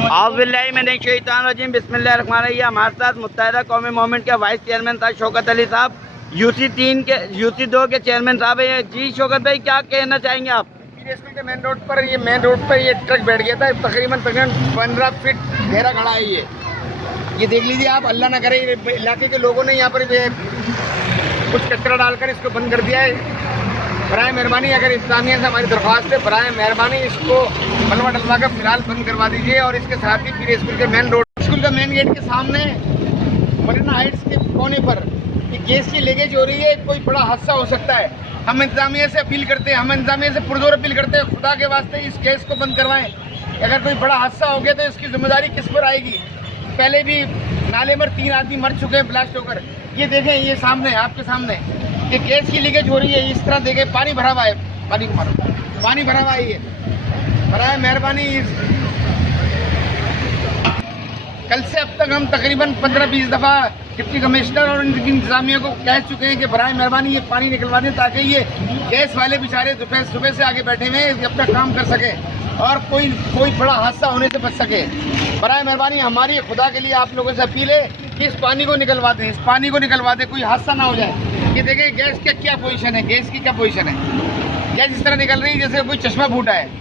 बिस्मिल्लाहिर्रहमानिर्रहीम। बिस्मिल्लाहिर्रहमानिर्रहीम। हमारे साथ मुत्तहिदा कौमी मूवमेंट के वाइस चेयरमैन था शौकत अली साहब, यूसी 2 के चेयरमैन साहब है। जी शौकत भाई, क्या कहना चाहेंगे आप? स्कूल के मेन रोड पर ये ट्रक बैठ गया था। तकरीबन 15 फीट गहरा खड़ा है। ये देख लीजिए आप। अल्लाह ना करे इलाके के लोगों ने यहाँ पर कुछ कचरा डालकर इसको बंद कर दिया है। बराए मेहरबानी, अगर इंतजामिया से हमारी दरख्वास्त है, बराए मेहरबानी इसको मलबा डलवा कर फिलहाल बंद करवा दीजिए। और इसके साथ ही पीर स्कूल के मेन रोड, स्कूल का मेन गेट के सामने मरीना हाइट्स के कोने पर ये गैस की लीकेज हो रही है। कोई बड़ा हादसा हो सकता है। हम इंतजामिया से अपील करते हैं, हम इंतजामिया से पुरजोर अपील करते हैं, खुदा के वास्ते इस गैस को बंद करवाएं। अगर कोई बड़ा हादसा हो गया तो इसकी जिम्मेदारी किस पर आएगी? पहले भी नाले में 3 आदमी मर चुके हैं ब्लास्ट होकर। ये देखें, ये सामने आपके सामने ये गैस की लीकेज हो रही है। इस तरह देखें, पानी भरा हुआ है, पानी को मारो, पानी भरा हुआ है। ये बराए मेहरबानी कल से अब तक हम तकरीबन 15-20 दफ़ा डिप्टी कमिश्नर और इनकी इंतजामिया को कह चुके हैं कि बराए मेहरबानी ये पानी निकलवा दें, ताकि ये गैस वाले बेचारे दोपहर सुबह से आगे बैठे हुए हैं, अपना काम कर सके और कोई बड़ा हादसा होने से बच सके। बराए मेहरबानी हमारी खुदा के लिए आप लोगों से अपील है कि इस पानी को निकलवा दें, इस पानी को निकलवा दें, कोई हादसा ना हो जाए। ये देखें गैस का क्या पोजीशन है, गैस की क्या पोजीशन है। गैस इस तरह निकल रही है जैसे कोई चश्मा फूटा है।